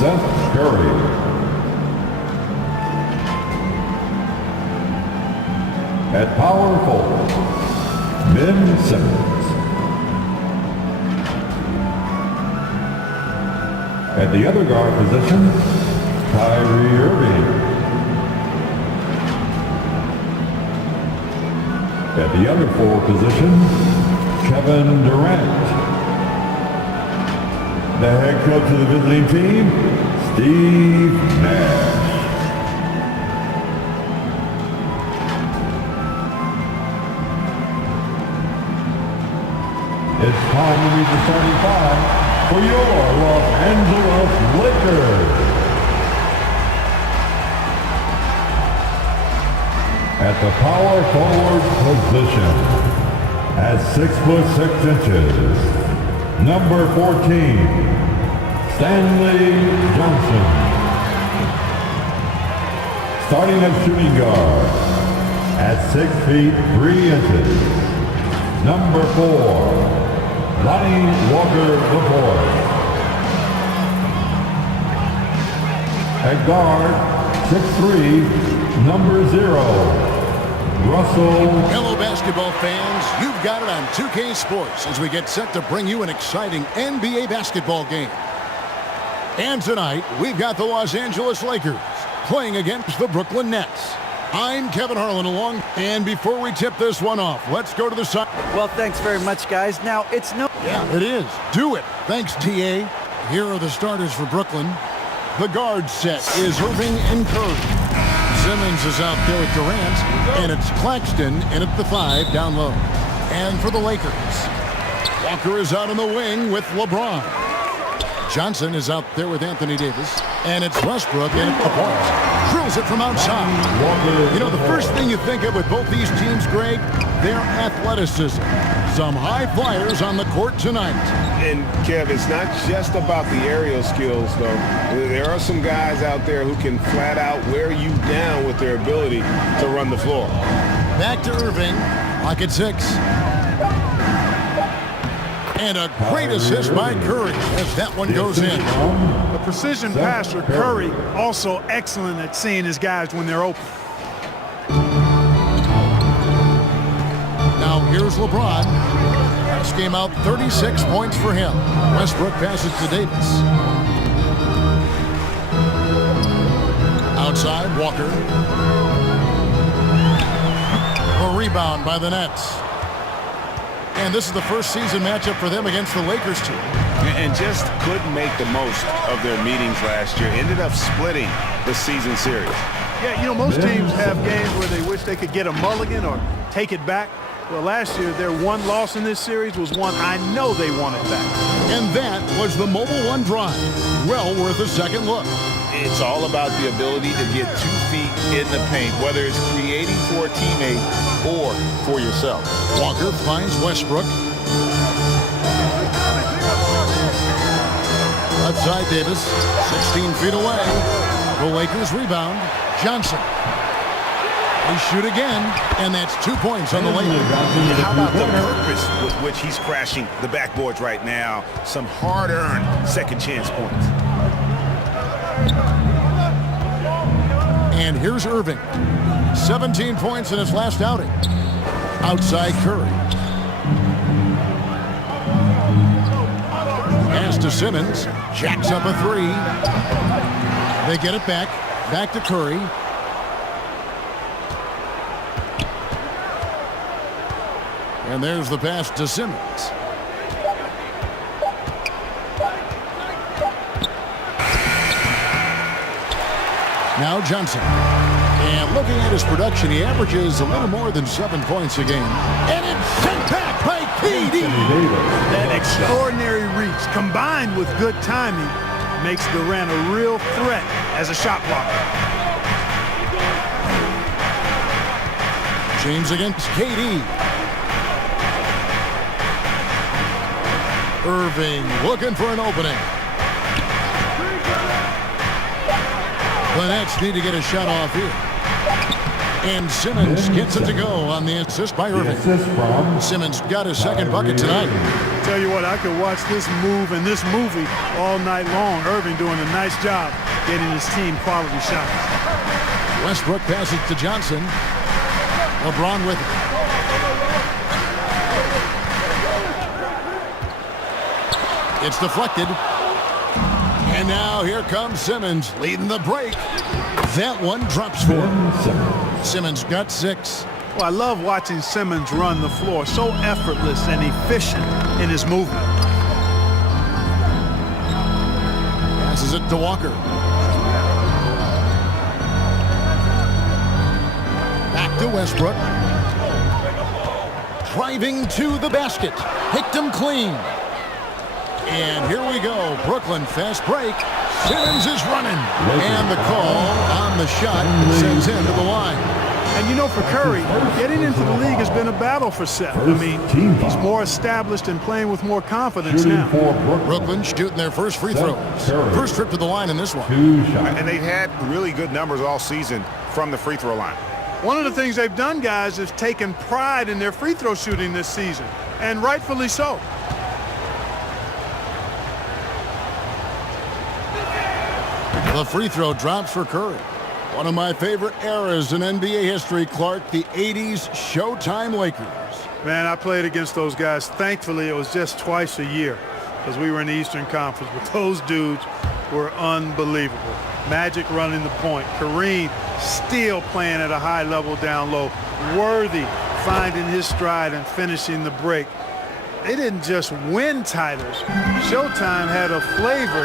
Seth Curry. At power forward, Ben Simmons. At the other guard position, Kyrie Irving. At the other forward position, Kevin Durant. The head coach of the visiting team, Steve Nash. It's time to meet the starting five for your Los Angeles Lakers. At the power forward position, at 6'6", number 14, Stanley Johnson. Starting at shooting guard, at 6 feet 3 inches, number 4, Lonnie Walker-LaPointe. At guard, 6'3", number 0, Russell. Hello, basketball fans. You've got it on 2K Sports as we get set to bring you an exciting NBA basketball game. And tonight, we've got the Los Angeles Lakers playing against the Brooklyn Nets. I'm Kevin Harlan along, and before we tip this one off, let's go to the side. Well, thanks very much, guys. Now, it's no... Yeah, it is. Do it. Thanks, TA. Here are the starters for Brooklyn. The guard set is Irving and Curry. Simmons is out there with Durant, and it's Claxton in at the 5 down low. And for the Lakers, Walker is out on the wing with LeBron. Johnson is out there with Anthony Davis, and it's Westbrook in at the point. Drills it from outside. You know, the first thing you think of with both these teams, Greg, their athleticism. Some high flyers on the court tonight. And, Kev, it's not just about the aerial skills, though. There are some guys out there who can flat out wear you down with their ability to run the floor. Back to Irving, lock at 6. And a great assist by Curry as that one goes in. The precision passer, Curry, also excellent at seeing his guys when they're open. Now here's LeBron. This game out 36 points for him. Westbrook passes to Davis. Outside, Walker. A rebound by the Nets. And this is the first season matchup for them against the Lakers team. And just couldn't make the most of their meetings last year. Ended up splitting the season series. Yeah, you know, most teams have games where they wish they could get a mulligan or take it back. Well, last year, their one loss in this series was one I know they wanted back. And that was the Mobile One drive. Well worth a second look. It's all about the ability to get 2 feet in the paint, whether it's creating for a teammate or for yourself. Walker finds Westbrook. Left side, Davis, 16 feet away. The Lakers rebound. Johnson. They shoot again, and that's 2 points on the Lakers. How about the purpose with which he's crashing the backboards right now? Some hard-earned second chance points. And here's Irving. 17 points in his last outing. Outside Curry. Pass to Simmons. Jacks up a 3. They get it back. Back to Curry. And there's the pass to Simmons. Now Johnson. And looking at his production, he averages a little more than 7 points a game. And it's sent back by KD. That extraordinary reach combined with good timing makes Durant a real threat as a shot blocker. James against KD. Irving looking for an opening. The Nets need to get a shot off here. And Simmons gets it to go on the assist by Irving. Simmons got his second bucket tonight. Tell you what, I could watch this move and this movie all night long. Irving doing a nice job getting his team quality shots. Westbrook passes to Johnson. LeBron with it. It's deflected. And now here comes Simmons leading the break. That one drops for him. Simmons got 6. Well, I love watching Simmons run the floor. So effortless and efficient in his movement. Passes it to Walker. Back to Westbrook. Driving to the basket. Picked him clean. And here we go. Brooklyn fast break. Simmons is running. And the call on the shot sends him to the line. And you know, for Curry, getting into the league has been a battle for Seth. I mean, he's more established and playing with more confidence now. Brooklyn shooting their first free throws. First trip to the line in this one. And they've had really good numbers all season from the free throw line. One of the things they've done, guys, is taken pride in their free throw shooting this season, and rightfully so. The free throw drops for Curry. One of my favorite eras in NBA history, Clark, the 80s Showtime Lakers. Man, I played against those guys. Thankfully, it was just twice a year because we were in the Eastern Conference, but those dudes were unbelievable. Magic running the point. Kareem still playing at a high level down low. Worthy finding his stride and finishing the break. They didn't just win titles. Showtime had a flavor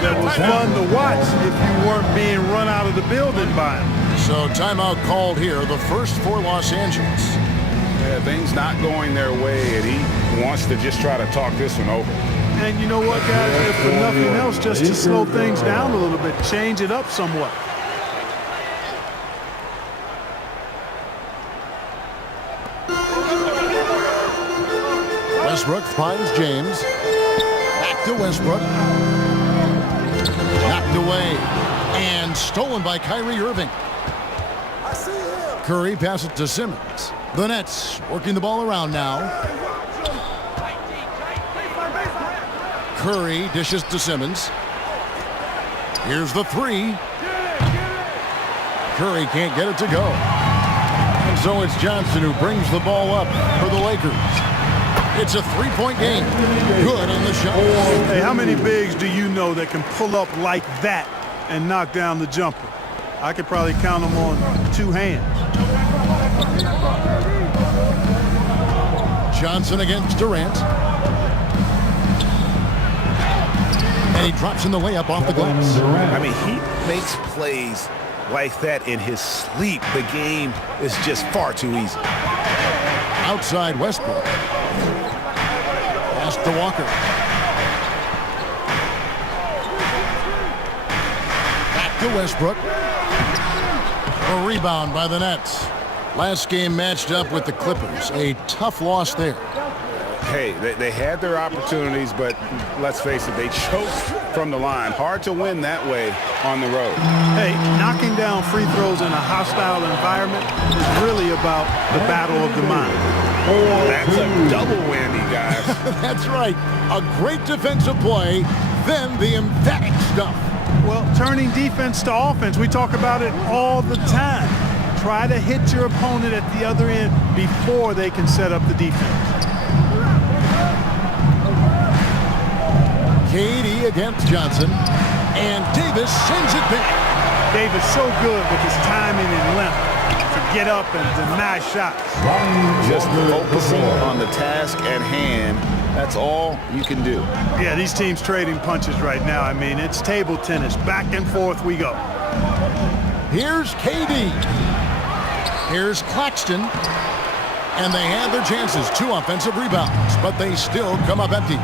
that was fun to watch if you weren't being run out of the building by them. So timeout called here, the first for Los Angeles. Yeah, things not going their way, and he wants to just try to talk this one over. And you know what, guys? If for nothing else, just to slow things down a little bit, change it up somewhat. Westbrook finds James. Back to Westbrook. Knocked away. And stolen by Kyrie Irving. Curry passes to Simmons. The Nets working the ball around now. Curry dishes to Simmons. Here's the 3. Curry can't get it to go. And so it's Johnson who brings the ball up for the Lakers. It's a 3-point game. Good on the shot. Hey, how many bigs do you know that can pull up like that and knock down the jumper? I could probably count them on 2 hands. Johnson against Durant. And he drops in the layup off the glass. I mean, he makes plays like that in his sleep. The game is just far too easy. Outside Westbrook. Pass to Walker. Back to Westbrook. A rebound by the Nets. Last game matched up with the Clippers. A tough loss there. Hey, they had their opportunities, but let's face it, they choked from the line. Hard to win that way on the road. Hey, knocking down free throws in a hostile environment is really about the battle of the mind. That's a double whammy, guys. That's right. A great defensive play, then the emphatic stuff. Well, turning defense to offense, we talk about it all the time. Try to hit your opponent at the other end before they can set up the defense. KD against Johnson, and Davis sends it back. Davis so good with his timing and length to get up and deny shots. Just focusing on the task at hand. That's all you can do. Yeah, these teams trading punches right now. I mean, it's table tennis. Back and forth we go. Here's KD. Here's Claxton. And they have their chances. 2 offensive rebounds, but they still come up empty.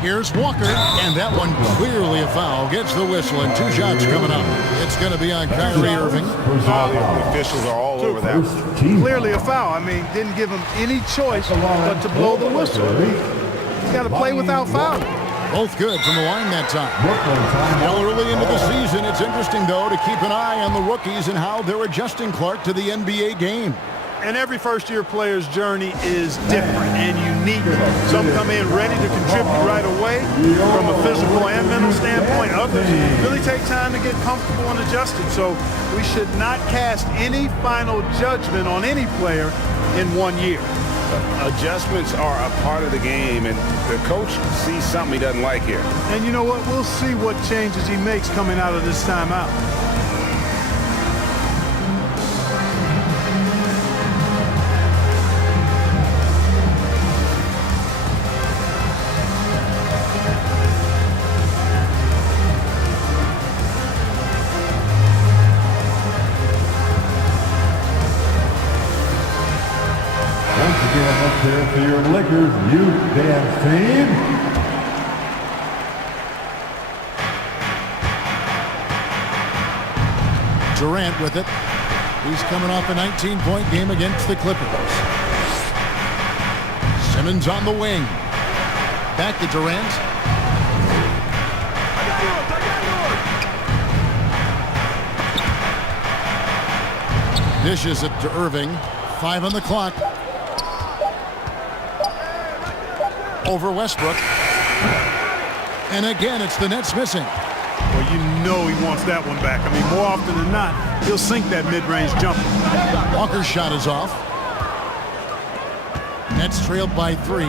Here's Walker, and that one clearly a foul. Gets the whistle, and 2 shots coming up. It's going to be on Kyrie Irving. The officials are all over that. Clearly a foul. I mean, didn't give him any choice but to blow the whistle. He's got to play without fouling. Both good from the line that time. Still early into the season. It's interesting, though, to keep an eye on the rookies and how they're adjusting, Clark, to the NBA game. And every first-year player's journey is different and unique. Some come in ready to contribute right away from a physical and mental standpoint. Others really take time to get comfortable and adjusted. So we should not cast any final judgment on any player in 1 year. Adjustments are a part of the game, and the coach sees something he doesn't like here. And you know what? We'll see what changes he makes coming out of this timeout. Let's hear it for your Lakers youth dance team. Durant with it. He's coming off a 19-point game against the Clippers. Simmons on the wing. Back to Durant. Dishes it to Irving. 5 on the clock. Over Westbrook. And again, it's the Nets missing. Well, you know he wants that one back. I mean, more often than not, he'll sink that mid-range jumper. Walker's shot is off. Nets trailed by 3.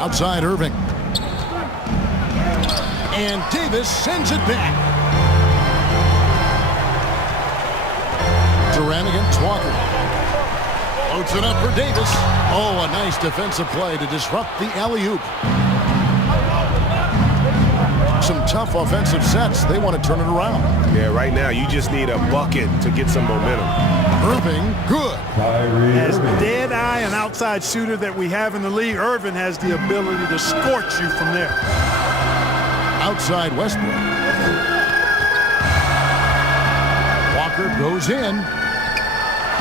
Outside Irving. And Davis sends it back. Durant against Walker. Loads it up for Davis. Oh, a nice defensive play to disrupt the alley-oop. Some tough offensive sets. They want to turn it around. Yeah, right now you just need a bucket to get some momentum. Irving, good. As dead-eye and outside shooter that we have in the league, Irving has the ability to scorch you from there. Outside Westbrook. Walker goes in.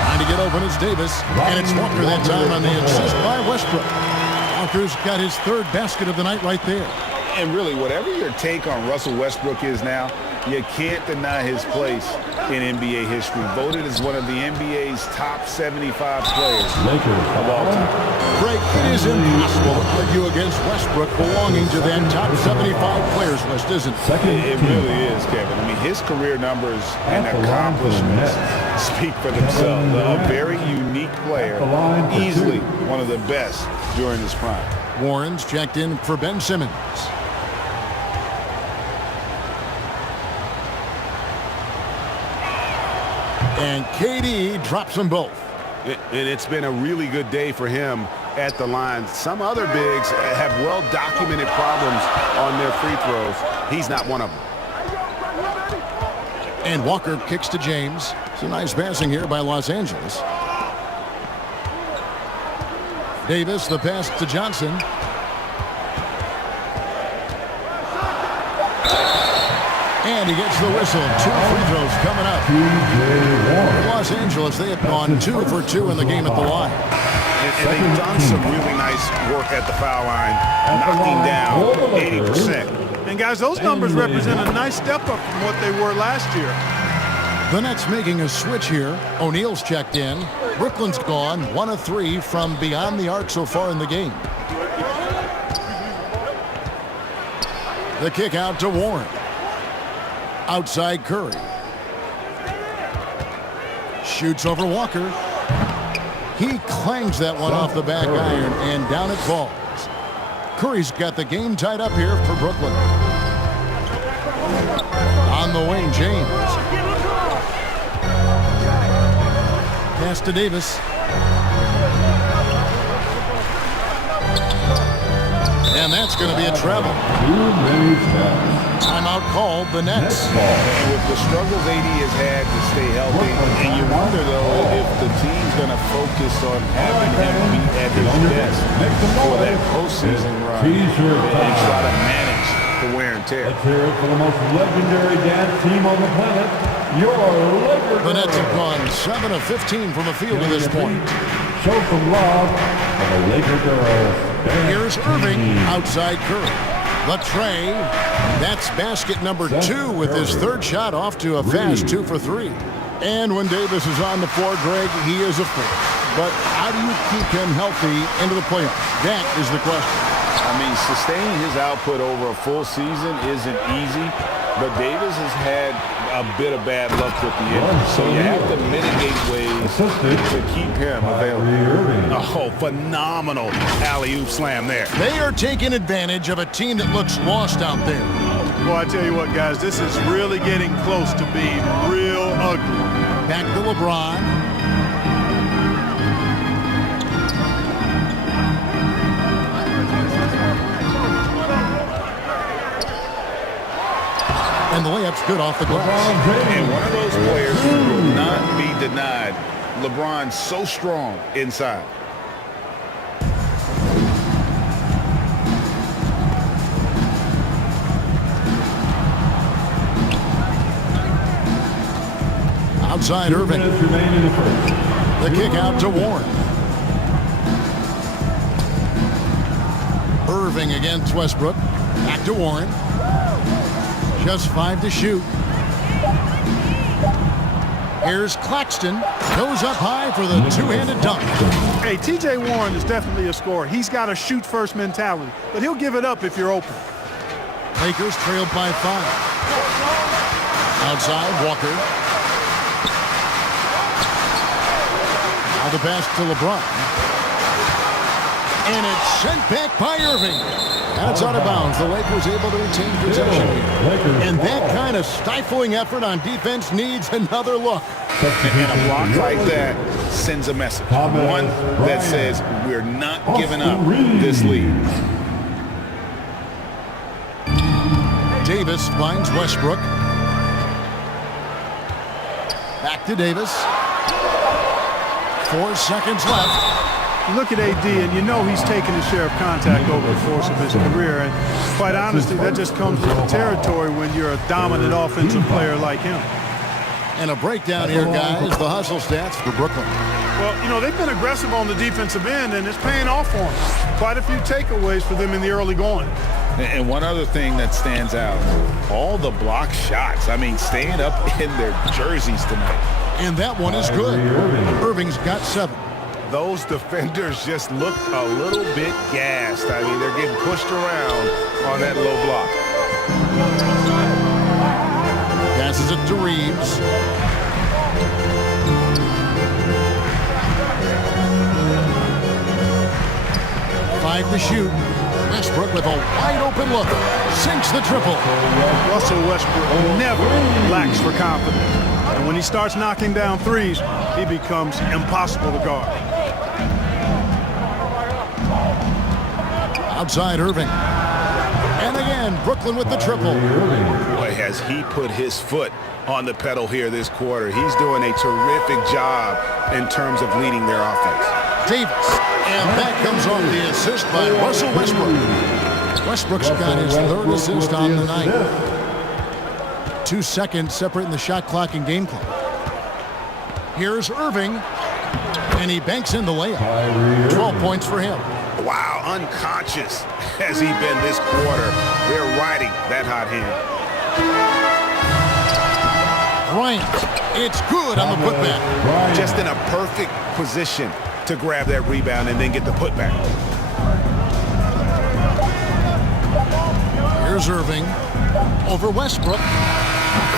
Trying to get open is Davis. And it's Walker that time on the assist by Westbrook. Walker's got his 3rd basket of the night right there. And really, whatever your take on Russell Westbrook is now, you can't deny his place in NBA history. Voted as one of the NBA's top 75 players of all time. Greg, it is impossible to argue against Westbrook belonging to that top 75 players list, isn't it? It really is, Kevin. I mean, his career numbers and accomplishments speak for themselves. A very unique player, easily one of the best during his prime. Warren's checked in for Ben Simmons. And KD drops them both. And it's been a really good day for him at the line. Some other bigs have well-documented problems on their free throws. He's not one of them. And Walker kicks to James. It's a nice passing here by Los Angeles. Davis, the pass to Johnson. And he gets the whistle. 2 free throws coming up. Los Angeles, they have gone 2 for 2 in the game at the line. And they've done some really nice work at the foul line, knocking down 80%. And guys, those numbers represent a nice step up from what they were last year. The Nets making a switch here. O'Neal's checked in. Brooklyn's gone 1 of 3 from beyond the arc so far in the game. The kick out to Warren. Outside Curry. Shoots over Walker. He clangs that one off the back iron, and down it falls. Curry's got the game tied up here for Brooklyn. On the wing, James. Pass to Davis. And that's going to be a travel. Timeout called, the Nets. And with the struggles AD has had to stay healthy, and you wonder, though, if the team's going to focus on having him be at his best for that postseason run and try to manage the wear and tear. Let's hear it for the most legendary dance team on the planet, your Lakers. The Nets have gone 7 of 15 from the field to this point. Show some love for the Laker girls. Here's Irving outside Curry. The tray. That's basket number 2 with his 3rd shot off to a fast 2 for 3. And when Davis is on the floor, Greg, he is a force. But how do you keep him healthy into the playoffs? That is the question. I mean, sustaining his output over a full season isn't easy, but Davis has had a bit of bad luck with the injury. So you have to mitigate ways to keep him available. Oh, phenomenal alley-oop slam there. They are taking advantage of a team that looks lost out there. Well, I tell you what, guys, this is really getting close to being real ugly. Back to LeBron. And the layup's good off the glass. And one of those players who will not be denied. LeBron's so strong inside. Outside Irving. The kick out to Warren. Irving against Westbrook. Back to Warren. Just 5 to shoot. Here's Claxton. Goes up high for the two-handed dunk. Hey, T.J. Warren is definitely a scorer. He's got a shoot-first mentality, but he'll give it up if you're open. Lakers trailed by 5. Outside, Walker. Now the pass to LeBron. And it's sent back by Irving. That's out of bounds. The Lakers able to retain possession here. And that kind of stifling effort on defense needs another look. And a block like that sends a message. One that says we're not giving up this lead. Davis finds Westbrook. Back to Davis. 4 seconds left. You look at AD, and you know he's taking his share of contact over the course of his career. And quite honestly, that just comes with the territory when you're a dominant offensive player like him. And a breakdown here, guys. The hustle stats for Brooklyn. Well, you know, they've been aggressive on the defensive end, and it's paying off for them. Quite a few takeaways for them in the early going. And one other thing that stands out, all the block shots. I mean, staying up in their jerseys tonight. And that one is good. Irving's got 7. Those defenders just look a little bit gassed. I mean, they're getting pushed around on that low block. Passes it to Reeves. Five to shoot. Westbrook with a wide open look. Sinks the triple. Russell Westbrook never lacks for confidence. And when he starts knocking down threes, he becomes impossible to guard. Outside Irving. And again, Brooklyn with the triple. Boy, has he put his foot on the pedal here this quarter. He's doing a terrific job in terms of leading their offense. Davis. And that comes off the assist by Russell Westbrook. Westbrook's got his 3rd assist on the night. 2 seconds separating the shot clock and game clock. Here's Irving. And he banks in the layup. 12 points for him. Wow, unconscious has he been this quarter. They're riding that hot hand. Bryant, it's good on the putback. Just in a perfect position to grab that rebound and then get the putback. Here's Irving over Westbrook.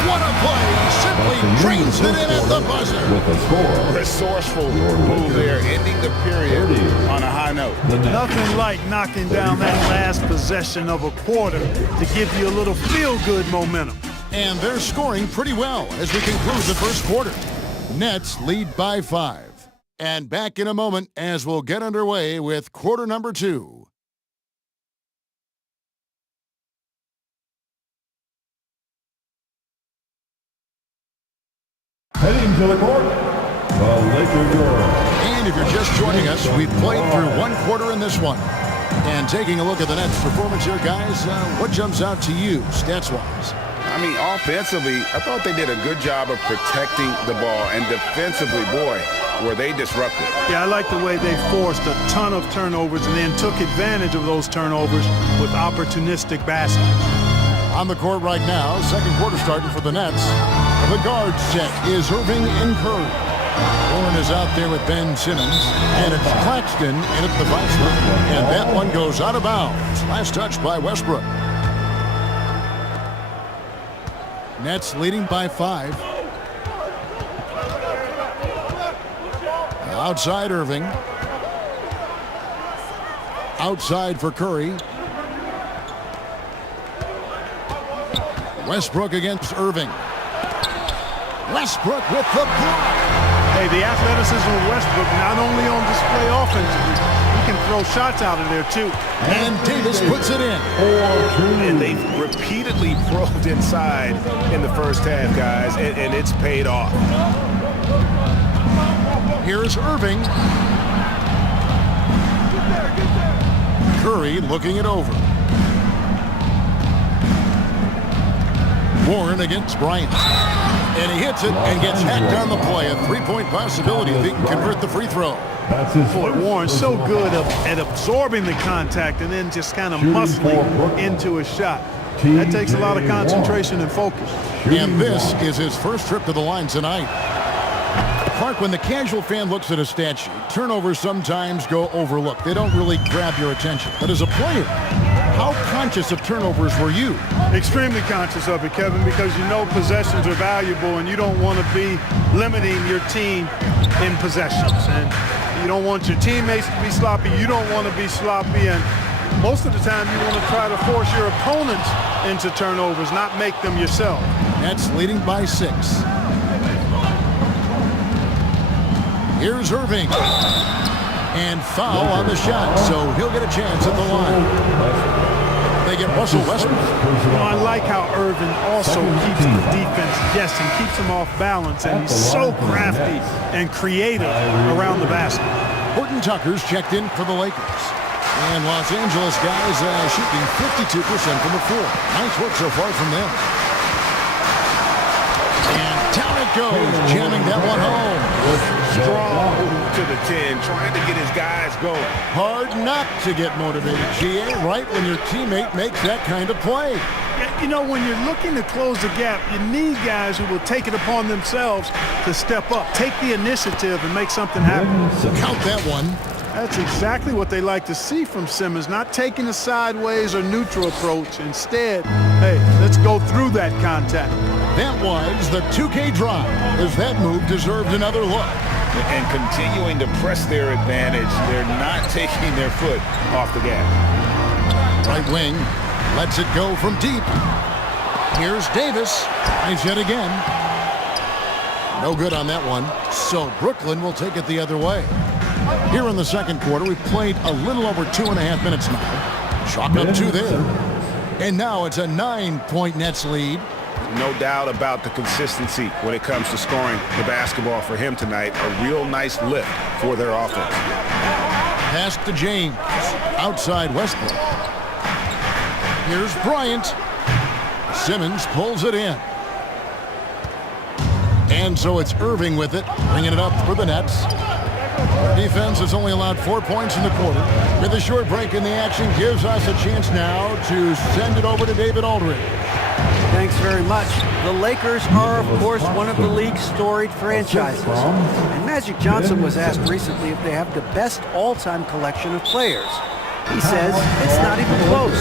What a play! Simply drains it in at the buzzer. With a score. Resourceful move there, ending the period on a high note. Nothing like knocking down that last possession of a quarter to give you a little feel-good momentum. And they're scoring pretty well as we conclude the first quarter. Nets lead by 5. And back in a moment as we'll get underway with quarter number 2. Heading to the court, the Laker girls. And if you're just joining us, we've played through 1 quarter in this one. And taking a look at the Nets' performance here, guys, what jumps out to you, stats-wise? I mean, offensively, I thought they did a good job of protecting the ball. And defensively, boy, were they disruptive. Yeah, I like the way they forced a ton of turnovers and then took advantage of those turnovers with opportunistic baskets. On the court right now, second quarter starting for the Nets. The guard set is Irving and Curry. Warren is out there with Ben Simmons, and it's Claxton in at the vice. And that one goes out of bounds. Last touch by Westbrook. Nets leading by 5. Outside Irving. Outside for Curry. Westbrook against Irving. Westbrook with the block. Hey, the athleticism of Westbrook not only on display offensively, he can throw shots out of there too. And Davis puts it in. And they've repeatedly probed inside in the first half, guys, and it's paid off. Here's Irving. Curry looking it over. Warren against Bryant. And he hits it and gets hacked on the play. A three-point possibility if he can convert the free throw. Boy, Warren's so good at absorbing the contact and then just kind of muscling into a shot. That takes a lot of concentration and focus. And this is his first trip to the line tonight. Clark, when the casual fan looks at a stat sheet, turnovers sometimes go overlooked. They don't really grab your attention. But as a player, how conscious of turnovers were you? Extremely conscious of it, Kevin, because you know possessions are valuable and you don't want to be limiting your team in possessions. And you don't want your teammates to be sloppy. You don't want to be sloppy. And most of the time you want to try to force your opponents into turnovers, not make them yourself. Nets leading by 6. Here's Irving. And foul on the shot, so he'll get a chance at the line. They get Russell Westbrook. I like how Irving also keeps the defense guessing, keeps them off balance, and he's so crafty and creative around the basket. Horton Tucker's checked in for the Lakers. And Los Angeles guys shooting 52% from the floor. Nice work so far from them. And down it goes, jamming that one home. Strong to the 10, trying to get his guys going. Hard not to get motivated, GA, right when your teammate makes that kind of play. You know, when you're looking to close the gap, you need guys who will take it upon themselves to step up, take the initiative and make something happen. Count that one. That's exactly what they like to see from Simmons, not taking a sideways or neutral approach. Instead, hey, let's go through that contact. That was the 2K drive, as that move deserved another look. And continuing to press their advantage, they're not taking their foot off the gas. Right wing lets it go from deep. Here's Davis. Nice yet again. No good on that one. So Brooklyn will take it the other way. Here in the second quarter, we've played a little over 2.5 minutes now. Chalk up 2 there. And now it's a 9-point Nets lead. No doubt about the consistency when it comes to scoring the basketball for him tonight. A real nice lift for their offense. Pass to James. Outside Westbrook. Here's Bryant. Simmons pulls it in. And so it's Irving with it, bringing it up for the Nets. Defense has only allowed 4 points in the quarter. With a short break in the action gives us a chance now to send it over to David Aldridge. Thanks very much. The Lakers are, of course, one of the league's storied franchises. And Magic Johnson was asked recently if they have the best all-time collection of players. He says it's not even close.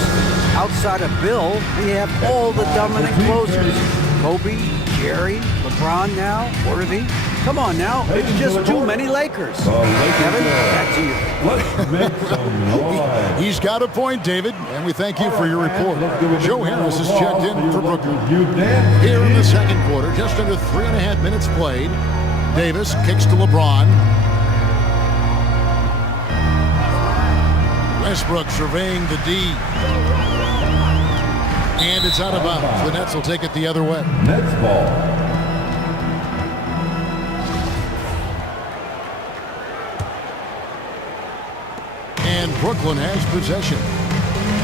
Outside of Bill, we have all the dominant closers. Kobe, Jerry, LeBron now, Worthy. Come on now, it's just too many Lakers. Kevin, back to you. Let's make some noise. He's got a point, David, and we thank you for your report. Joe Harris is checked in for Brooklyn. Here in the second quarter, just under 3.5 minutes played. Davis kicks to LeBron. Westbrook surveying the D. And it's out of bounds. The Nets will take it the other way. Nets ball. And Brooklyn has possession.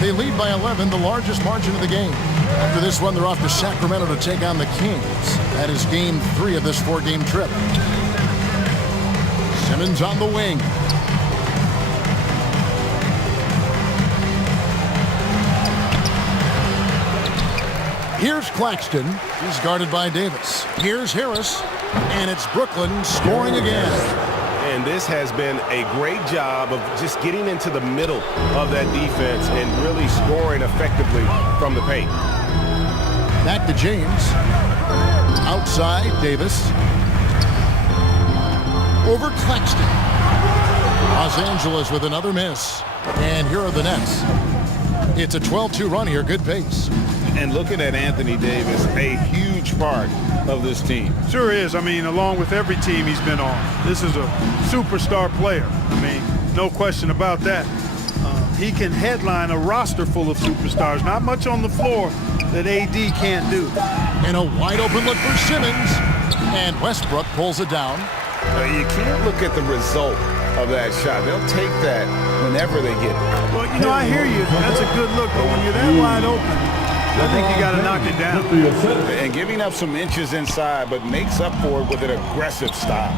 They lead by 11, the largest margin of the game. After this one, they're off to Sacramento to take on the Kings. That is game 3 of this 4-game trip. Simmons on the wing. Here's Claxton. He's guarded by Davis. Here's Harris. And it's Brooklyn scoring again. And this has been a great job of just getting into the middle of that defense and really scoring effectively from the paint. Back to James. Outside, Davis. Over Claxton. Los Angeles with another miss. And here are the Nets. It's a 12-2 run here. Good pace. And looking at Anthony Davis, a huge part of this team. Sure is. I mean, along with every team he's been on, this is a superstar player. I mean, no question about that. He can headline a roster full of superstars. Not much on the floor that AD can't do. And a wide open look for Simmons. And Westbrook pulls it down. You can't look at the result of that shot. They'll take that whenever they get it. Well, you know, I hear you. That's a good look. But when you're that wide open, I think you got to knock it down. And giving up some inches inside, but makes up for it with an aggressive style.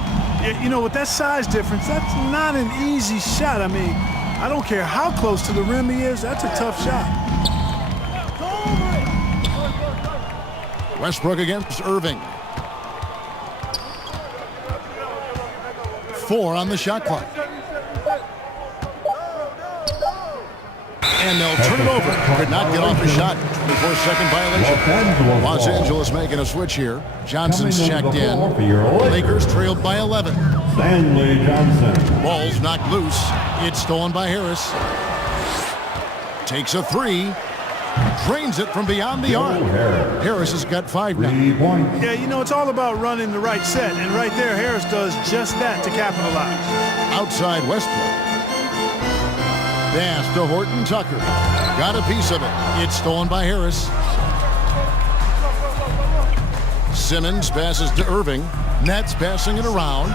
You know, with that size difference, that's not an easy shot. I mean, I don't care how close to the rim he is. That's a tough shot. Westbrook against Irving. 4 on the shot clock. And they'll turn it over. Could not get off the shot. 24-second violation. Los Angeles making a switch here. Johnson's checked in. Lakers trailed by 11. Stanley Johnson. Ball's knocked loose. It's stolen by Harris. Takes a 3. Drains it from beyond the arc. Harris has got 5 now. 3 points. Yeah, you know, it's all about running the right set. And right there, Harris does just that to capitalize. Outside Westbrook. Pass to Horton Tucker. Got a piece of it. It's stolen by Harris. Simmons passes to Irving. Nets passing it around.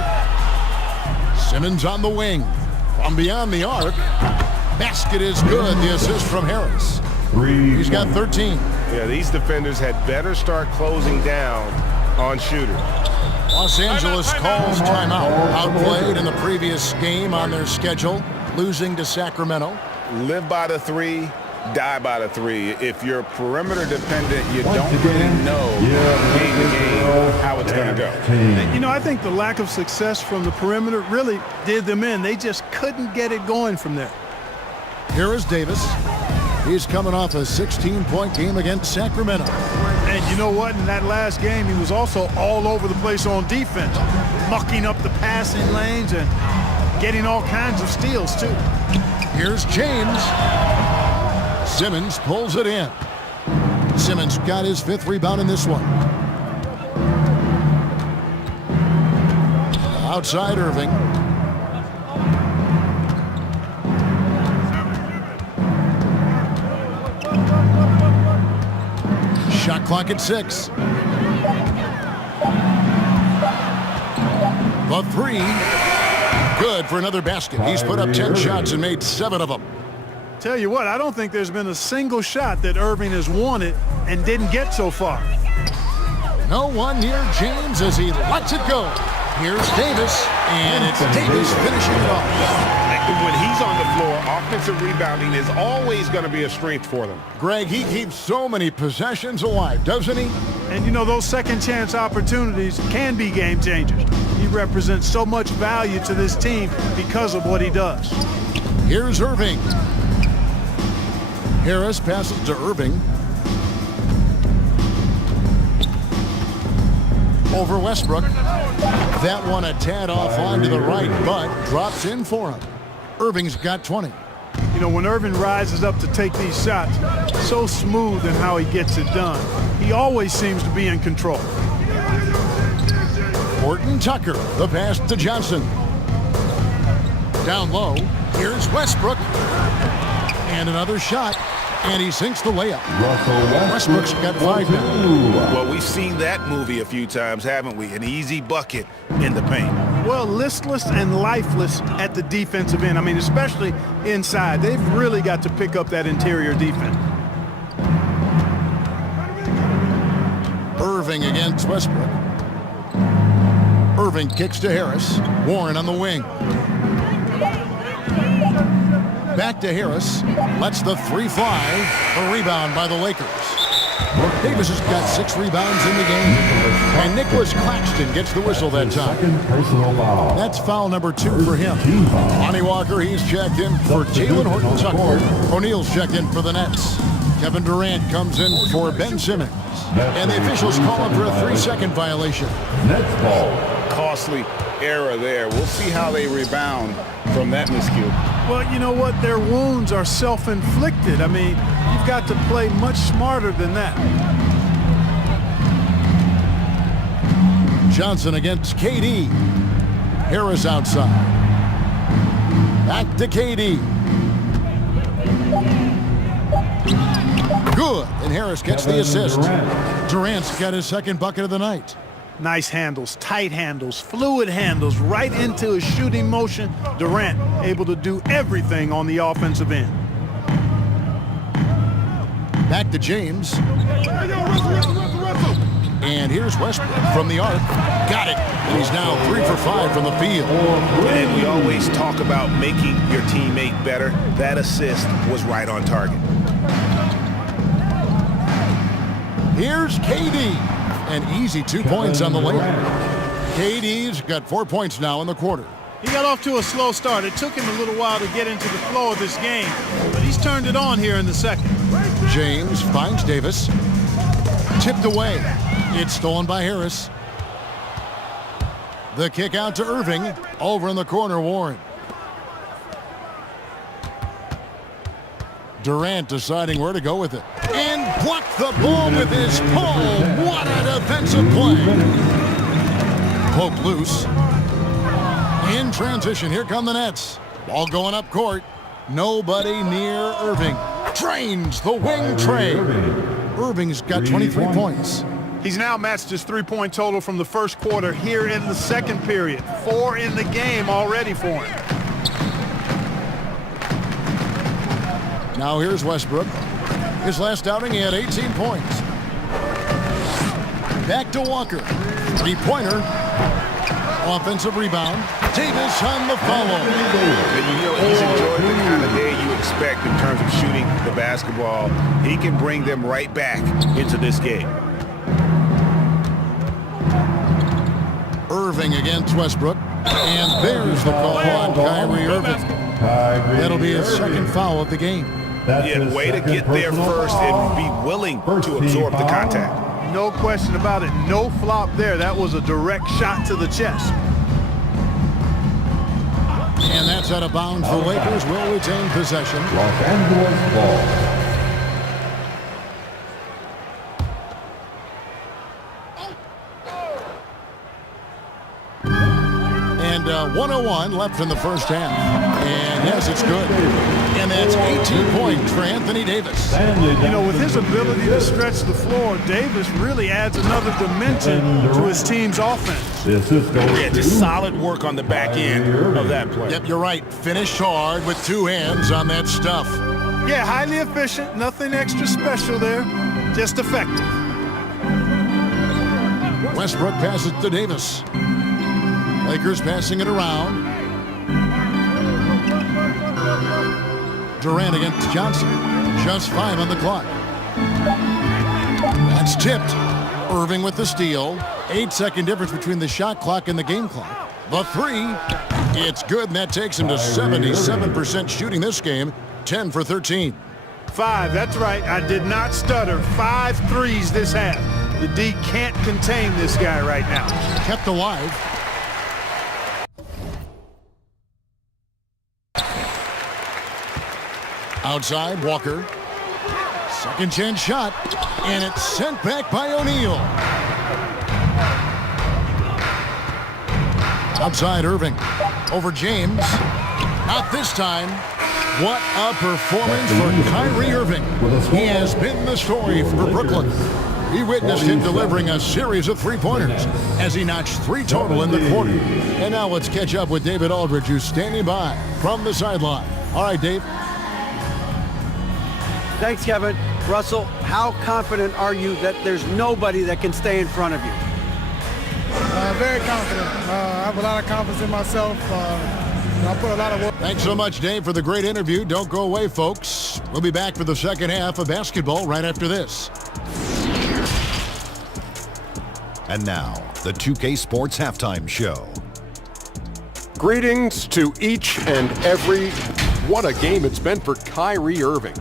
Simmons on the wing. From beyond the arc. Basket is good. The assist from Harris. He's got 13. Yeah, these defenders had better start closing down on shooters. Los Angeles calls timeout. Outplayed in the previous game on their schedule, losing to Sacramento. Live by the 3, die by the 3. If you're perimeter dependent, you don't really know game to game how it's going to go. And, you know, I think the lack of success from the perimeter really did them in. They just couldn't get it going from there. Here is Davis. He's coming off a 16-point game against Sacramento. And you know what? In that last game, he was also all over the place on defense, mucking up the passing lanes and getting all kinds of steals, too. Here's James. Simmons pulls it in. Simmons got his 5th rebound in this one. Outside Irving. Shot clock at 6. The 3. Good for another basket. He's put up 10 shots and made 7 of them. Tell you what, I don't think there's been a single shot that Irving has wanted and didn't get so far. No one near James as he lets it go. Here's Davis, and it's Davis finishing it off. When he's on the floor, offensive rebounding is always going to be a strength for them. Greg, he keeps so many possessions alive, doesn't he? And you know, those second chance opportunities can be game changers. He represents so much value to this team because of what he does. Here's Irving. Harris passes to Irving. Over Westbrook. That one a tad off onto the right, but drops in for him. Irving's got 20. You know, when Irving rises up to take these shots, so smooth in how he gets it done. He always seems to be in control. Horton Tucker, the pass to Johnson. Down low, here's Westbrook. And another shot, and he sinks the layup. Westbrook's got 5 now. Well, we've seen that movie a few times, haven't we? An easy bucket in the paint. Well, listless and lifeless at the defensive end. I mean, especially inside. They've really got to pick up that interior defense. Irving against Westbrook. Irving kicks to Harris. Warren on the wing. Back to Harris. Lets the 3 fly. A rebound by the Lakers. Davis has got 6 rebounds in the game. And Nicholas Claxton gets the whistle that time. Second personal foul. That's foul number 2 for him. Lonnie Walker, he's checked in for Jalen Horton-Tucker. O'Neal's checked in for the Nets. Kevin Durant comes in for Ben Simmons. And the officials call him for a 3-second violation. Nets ball. Costly error there. We'll see how they rebound from that miscue. Well, you know what? Their wounds are self-inflicted. I mean, you've got to play much smarter than that. Johnson against KD. Harris outside. Back to KD. Good. And Harris gets the assist. Durant's got his second bucket of the night. Nice handles, tight handles, fluid handles, right into his shooting motion. Durant able to do everything on the offensive end. Back to James. And here's Westbrook from the arc. Got it. And he's now 3 for 5 from the field. And we always talk about making your teammate better. That assist was right on target. Here's KD. An easy 2 points on the layup. KD's got 4 points now in the quarter. He got off to a slow start. It took him a little while to get into the flow of this game, but he's turned it on here in the second. James finds Davis. Tipped away. It's stolen by Harris. The kick out to Irving. Over in the corner, Warren. Durant deciding where to go with it. And blocked the ball with his palm. What a defensive play. Poke loose. In transition, here come the Nets. Ball going up court. Nobody near Irving. Drains the wing trade. Irving's got 23 points. He's now matched his 3-point total from the first quarter here in the second period. 4 in the game already for him. Now here's Westbrook. His last outing, he had 18 points. Back to Walker. 3-pointer. Offensive rebound. Davis on the follow. And you know, he's enjoyed the kind of day you expect in terms of shooting the basketball. He can bring them right back into this game. Irving against Westbrook. And there's the call on Kyrie Irving. That'll be his second foul of the game. Yeah, way to get there first and be willing to absorb the contact. No question about it. No flop there. That was a direct shot to the chest. And that's out of bounds. The Lakers will retain possession. Los Angeles ball. And 101 left in the first half. And yes, it's good. And that's 18 points for Anthony Davis. You know, with his ability to stretch the floor, Davis really adds another dimension to his team's offense. Yeah, just solid work on the back end of that play. Yep, you're right. Finished hard with 2 hands on that stuff. Yeah, highly efficient. Nothing extra special there. Just effective. Westbrook passes to Davis. Lakers passing it around. Durant against Johnson. Just 5 on the clock. That's tipped. Irving with the steal. 8-second difference between the shot clock and the game clock. The 3. It's good, and that takes him to 77% shooting this game. 10 for 13. 5, that's right. I did not stutter. 5 threes this half. The D can't contain this guy right now. Kept alive. Outside, Walker. Second chance shot. And it's sent back by O'Neal. Outside, Irving. Over James. Not this time. What a performance for Kyrie Irving. He has been the story for Brooklyn. We witnessed him delivering a series of 3-pointers as he notched 3 total in the quarter. And now let's catch up with David Aldridge, who's standing by from the sideline. All right, Dave. Thanks, Kevin. Russell, how confident are you that there's nobody that can stay in front of you? Very confident. I have a lot of confidence in myself. I put a lot of work. Thanks so much, Dave, for the great interview. Don't go away, folks. We'll be back for the second half of basketball right after this. And now, the 2K Sports Halftime Show. Greetings to each and every. What a game it's been for Kyrie Irving.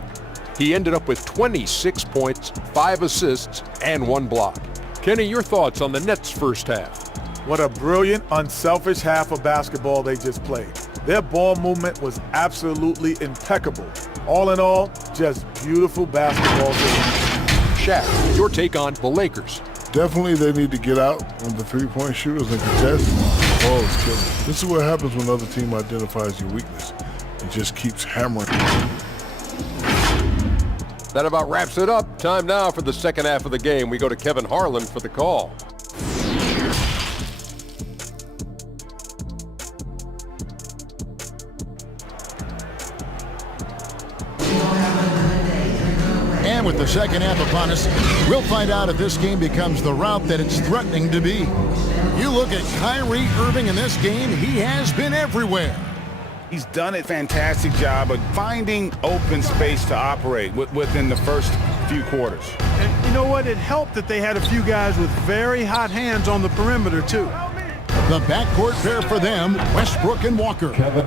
He ended up with 26 points, 5 assists, and 1 block. Kenny, your thoughts on the Nets' first half? What a brilliant, unselfish half of basketball they just played. Their ball movement was absolutely impeccable. All in all, just beautiful basketball. Shaq, your take on the Lakers? Definitely they need to get out on the three-point shooters and contest. Oh, it's killing. This is what happens when another team identifies your weakness and just keeps hammering. That about wraps it up. Time now for the second half of the game. We go to Kevin Harlan for the call. And with the second half upon us, we'll find out if this game becomes the route that it's threatening to be. You look at Kyrie Irving in this game, he has been everywhere. He's done a fantastic job of finding open space to operate within the first few quarters. And you know what? It helped that they had a few guys with very hot hands on the perimeter, too. The backcourt pair for them, Westbrook and Walker. Kevin.